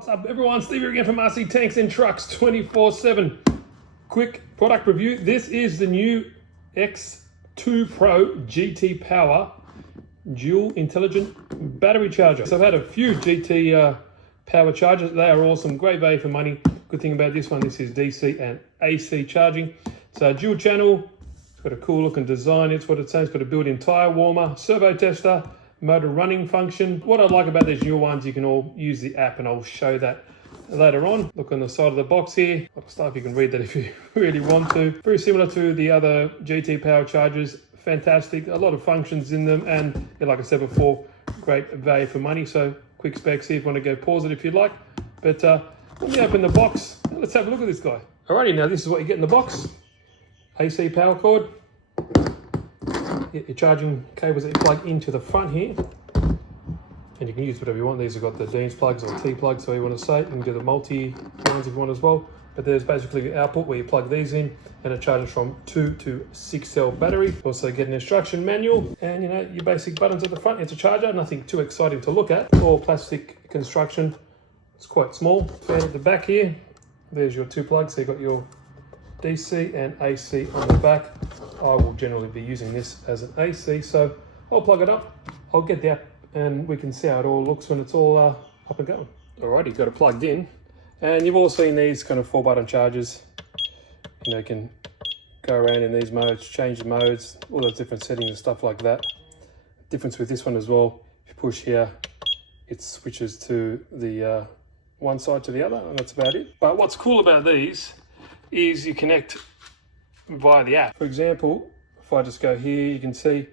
What's up everyone, Steve here again from RC Tanks and Trucks 24/7. Quick product review. This is the new X2PRO GT Power dual intelligent battery charger. So I've had a few GT power chargers. They are awesome, great value for money. Good thing about this one, this is DC and AC charging. So dual channel, it's got a cool looking design. It's what it says. It's got a built-in tire warmer, servo tester, motor running function. What I like about these new ones, you can all use the app and I'll show that later on. Look on the side of the box here. Stuff you can read that if you really want to. Very similar to the other GT power chargers. Fantastic, a lot of functions in them, and yeah, like I said before, great value for money. So quick specs here if you want to go pause it if you'd like. But let me open the box. Let's have a look at this guy. Alrighty, now this is what you get in the box. AC power cord. Get your charging cables that you plug into the front here, and you can use whatever you want. These have got the Dean's plugs or T plugs, so you want to say. You can do the multi ones if you want as well. But there's basically the output where you plug these in, and it charges from 2 to 6 cell battery. Also get an instruction manual, and you know your basic buttons at the front. It's a charger, nothing too exciting to look at. All plastic construction. It's quite small. Fan at the back here. There's your two plugs. So you've got your DC and AC on the back. I will generally be using this as an AC, so I'll plug it up, I'll get the app, and we can see how it all looks when it's all up and going. Alrighty, got it plugged in, and you've all seen these kind of 4-button chargers. You know, you can go around in these modes, change the modes, all those different settings and stuff like that. Difference with this one as well, if you push here, it switches to the one side to the other, and that's about it. But what's cool about these is you connect via the app. For example, if I just go here, you can see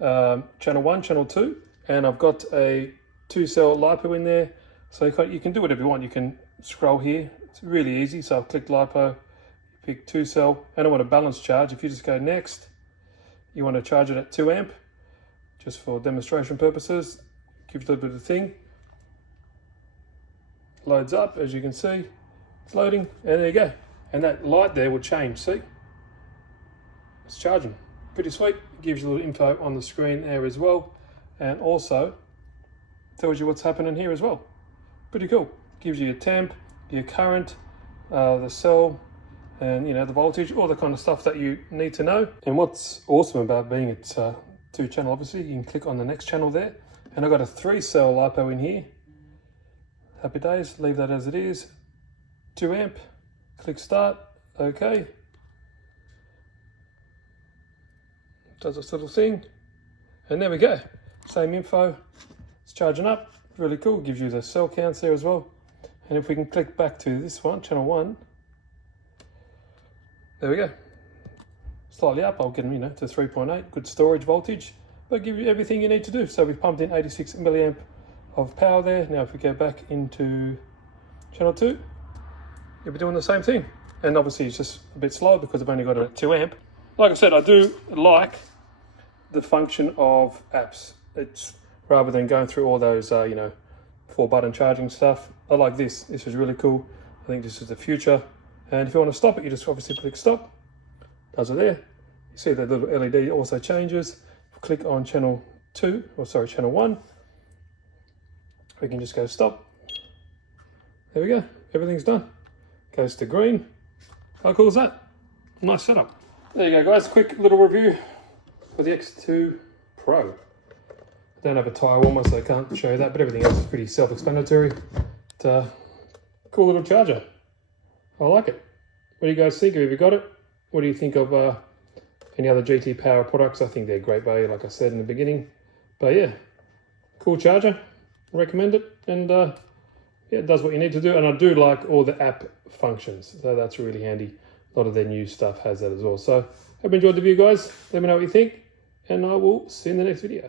channel 1, channel 2, and I've got a 2-cell LiPo in there. So you can do whatever you want. You can scroll here. It's really easy. So I've clicked LiPo, pick 2-cell, and I want a balanced charge. If you just go next, you want to charge it at 2 amp, just for demonstration purposes. Gives you a little bit of a thing. Loads up, as you can see. It's loading, and there you go. And that light there will change, see? It's charging. Pretty sweet. It gives you a little info on the screen there as well. And also tells you what's happening here as well. Pretty cool. Gives you your temp, your current, the cell, and you know, the voltage, all the kind of stuff that you need to know. And what's awesome about being it's 2-channel, obviously, you can click on the next channel there. And I've got a 3-cell LiPo in here. Happy days, leave that as it is. 2 amp. Click start, okay. Does this little thing, and there we go. Same info, it's charging up, really cool. Gives you the cell counts there as well. And if we can click back to this one, channel 1, there we go. Slightly up, I'll get them, you know, to 3.8, good storage voltage, but give you everything you need to do. So we've pumped in 86 milliamp of power there. Now if we go back into channel 2, you'll be doing the same thing. And obviously it's just a bit slow because I've only got it at 2 amp. Like I said, I do like the function of apps. It's rather than going through all those, you know, 4-button charging stuff. I like this. This is really cool. I think this is the future. And if you want to stop it, you just obviously click stop. Does it there. You see the little LED also changes. Click on channel 2, or sorry, channel 1. We can just go stop. There we go. Everything's done. Goes to green. How cool is that? Nice setup. There you go, guys. Quick little review for the X2PRO. I don't have a tire warmer, so I can't show you that, but everything else is pretty self-explanatory. It's a cool little charger. I like it. What do you guys think? Have you got it? What do you think of any other GT Power products? I think they're great value, like I said in the beginning. But yeah, cool charger. Recommend it. And yeah, it does what you need to do. And I do like all the app functions. So that's really handy. A lot of their new stuff has that as well. So hope you enjoyed the video, guys. Let me know what you think, and I will see you in the next video.